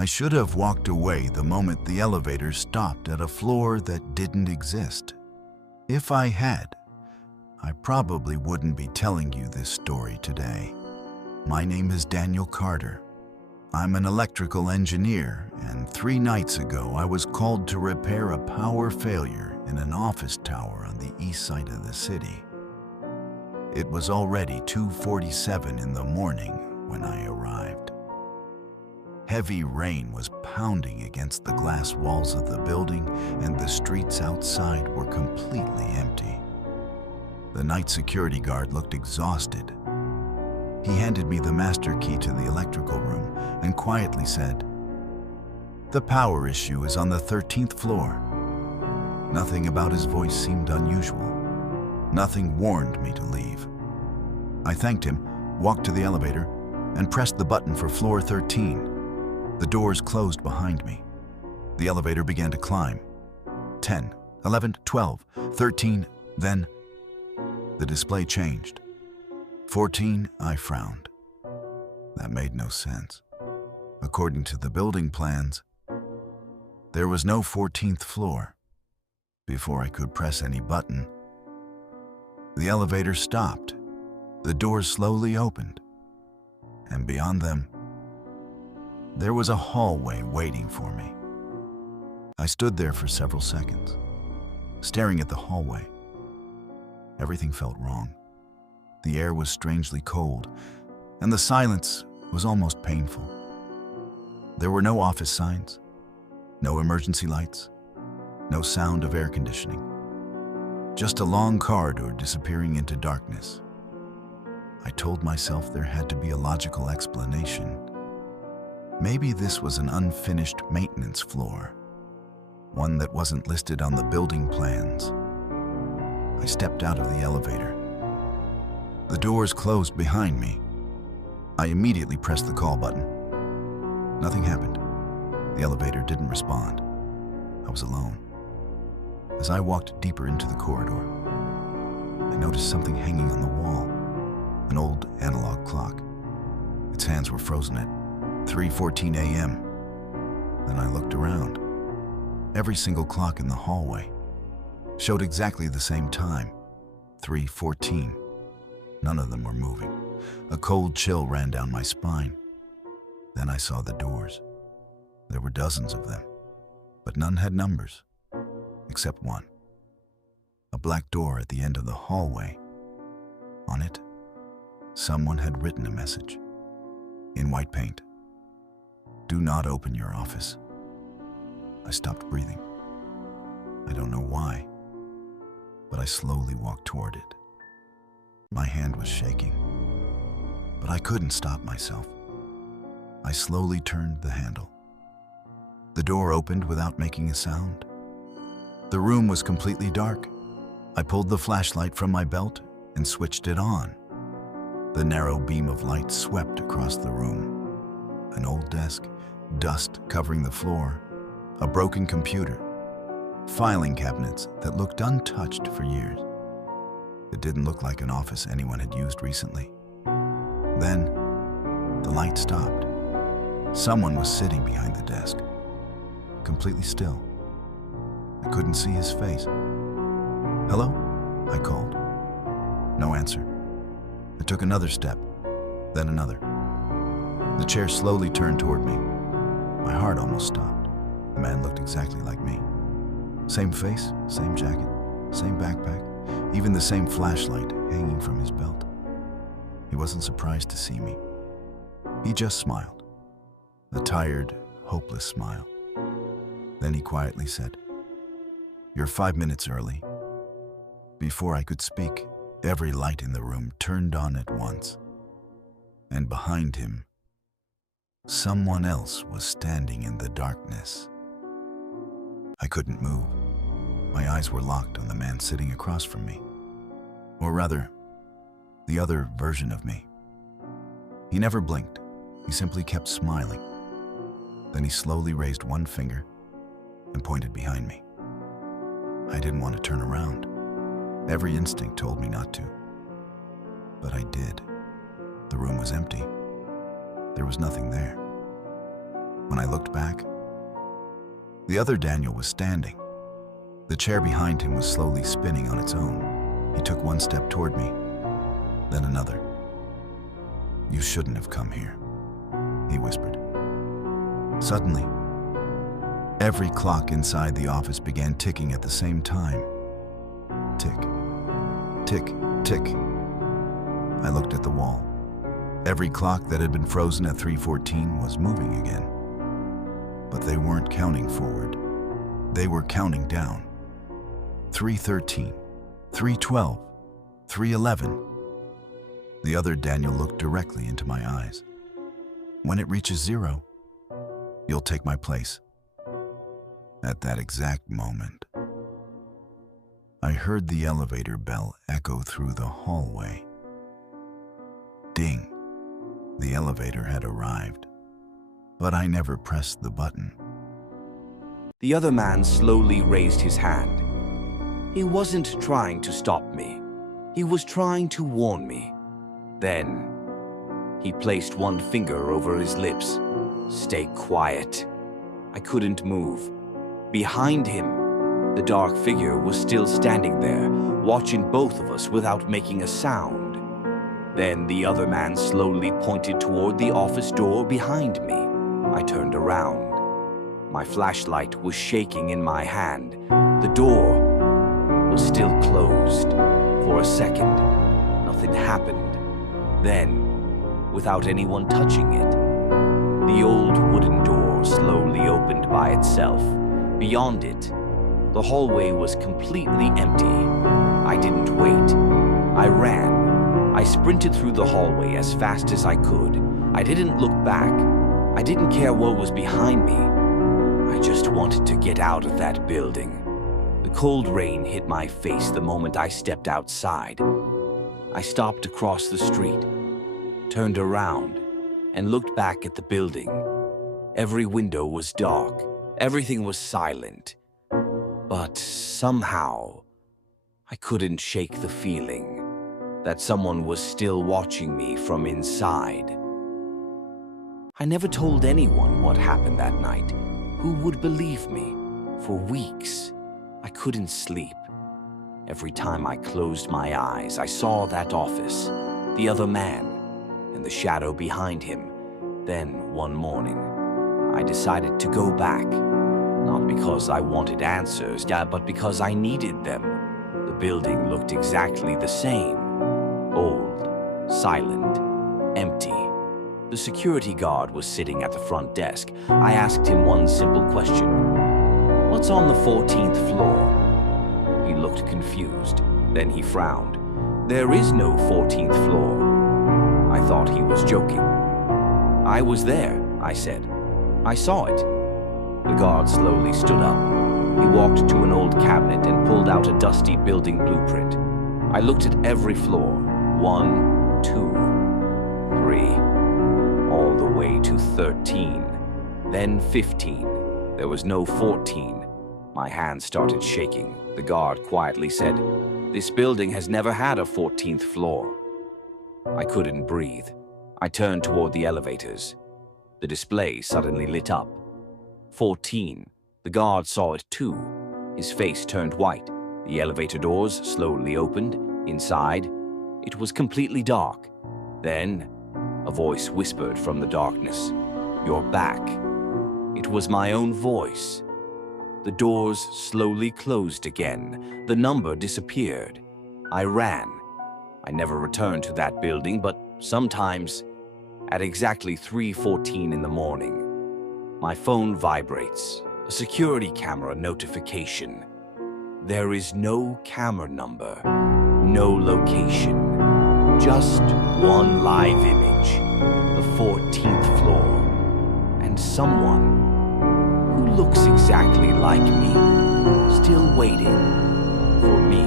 I should have walked away the moment the elevator stopped at a floor that didn't exist. If I had, I probably wouldn't be telling you this story today. My name is Daniel Carter. I'm an electrical engineer, and 3 nights ago I was called to repair a power failure in an office tower on the east side of the city. It was already 2:47 in the morning when I arrived. Heavy rain was pounding against the glass walls of the building, and the streets outside were completely empty. The night security guard looked exhausted. He handed me the master key to the electrical room and quietly said, "The power issue is on the 13th floor." Nothing about his voice seemed unusual. Nothing warned me to leave. I thanked him, walked to the elevator, and pressed the button for floor 13. The doors closed behind me. The elevator began to climb. 10, 11, 12, 13, then the display changed. 14, I frowned. That made no sense. According to the building plans, there was no 14th floor. Before I could press any button, the elevator stopped. The doors slowly opened, and beyond them, there was a hallway waiting for me. I stood there for several seconds, staring at the hallway. Everything felt wrong. The air was strangely cold, and the silence was almost painful. There were no office signs, no emergency lights, no sound of air conditioning. Just a long corridor disappearing into darkness. I told myself there had to be a logical explanation. Maybe this was an unfinished maintenance floor, one that wasn't listed on the building plans. I stepped out of the elevator. The doors closed behind me. I immediately pressed the call button. Nothing happened. The elevator didn't respond. I was alone. As I walked deeper into the corridor, I noticed something hanging on the wall, an old analog clock. Its hands were frozen at 3:14 a.m. Then I looked around. Every single clock in the hallway showed exactly the same time, 3:14. None of them were moving. A cold chill ran down my spine. Then I saw the doors. There were dozens of them, but none had numbers, except one. A black door at the end of the hallway. On it, someone had written a message in white paint. "Do not open your office." I stopped breathing. I don't know why, but I slowly walked toward it. My hand was shaking, but I couldn't stop myself. I slowly turned the handle. The door opened without making a sound. The room was completely dark. I pulled the flashlight from my belt and switched it on. The narrow beam of light swept across the room. An old desk, dust covering the floor, a broken computer, filing cabinets that looked untouched for years. It didn't look like an office anyone had used recently. Then, the light stopped. Someone was sitting behind the desk, completely still. I couldn't see his face. "Hello?" I called. No answer. I took another step, then another. The chair slowly turned toward me. My heart almost stopped. The man looked exactly like me. Same face, same jacket, same backpack, even the same flashlight hanging from his belt. He wasn't surprised to see me. He just smiled. A tired, hopeless smile. Then he quietly said, "You're 5 minutes early." Before I could speak, every light in the room turned on at once. And behind him, someone else was standing in the darkness. I couldn't move. My eyes were locked on the man sitting across from me. Or rather, the other version of me. He never blinked. He simply kept smiling. Then he slowly raised one finger and pointed behind me. I didn't want to turn around. Every instinct told me not to. But I did. The room was empty. There was nothing there. When I looked back, the other Daniel was standing. The chair behind him was slowly spinning on its own. He took one step toward me, then another. "You shouldn't have come here," he whispered. Suddenly, every clock inside the office began ticking at the same time. Tick, tick, tick. I looked at the wall. Every clock that had been frozen at 3:14 was moving again. But they weren't counting forward. They were counting down. 3:13, 3:12, 3:11. The other Daniel looked directly into my eyes. "When it reaches 0, you'll take my place." At that exact moment, I heard the elevator bell echo through the hallway. Ding! The elevator had arrived, but I never pressed the button. The other man slowly raised his hand. He wasn't trying to stop me. He was trying to warn me. Then, he placed one finger over his lips. "Stay quiet." I couldn't move. Behind him, the dark figure was still standing there, watching both of us without making a sound. Then the other man slowly pointed toward the office door behind me. I turned around. My flashlight was shaking in my hand. The door was still closed. For a second, nothing happened. Then, without anyone touching it, the old wooden door slowly opened by itself. Beyond it, the hallway was completely empty. I didn't wait. I ran. I sprinted through the hallway as fast as I could. I didn't look back. I didn't care what was behind me. I just wanted to get out of that building. The cold rain hit my face the moment I stepped outside. I stopped across the street, turned around, and looked back at the building. Every window was dark. Everything was silent. But somehow, I couldn't shake the feeling that someone was still watching me from inside. I never told anyone what happened that night. Who would believe me? For weeks, I couldn't sleep. Every time I closed my eyes, I saw that office, the other man, and the shadow behind him. Then, one morning, I decided to go back. Not because I wanted answers, but because I needed them. The building looked exactly the same. Old, silent, empty. The security guard was sitting at the front desk. I asked him one simple question. "What's on the 14th floor?" He looked confused. Then he frowned. "There is no 14th floor." I thought he was joking. "I was there," I said. "I saw it." The guard slowly stood up. He walked to an old cabinet and pulled out a dusty building blueprint. I looked at every floor. 1, 2, 3, all the way to 13, then 15. There was no 14. My hand started shaking. The guard quietly said, "This building has never had a 14th floor." I couldn't breathe. I turned toward the elevators. The display suddenly lit up. 14. The guard saw it too. His face turned white. The elevator doors slowly opened. Inside, it was completely dark. Then, a voice whispered from the darkness, "You're back." It was my own voice. The doors slowly closed again. The number disappeared. I ran. I never returned to that building, but sometimes, at exactly 3:14 in the morning, my phone vibrates. A security camera notification. There is no camera number, no location. Just one live image, the 14th floor, and someone who looks exactly like me, still waiting for me.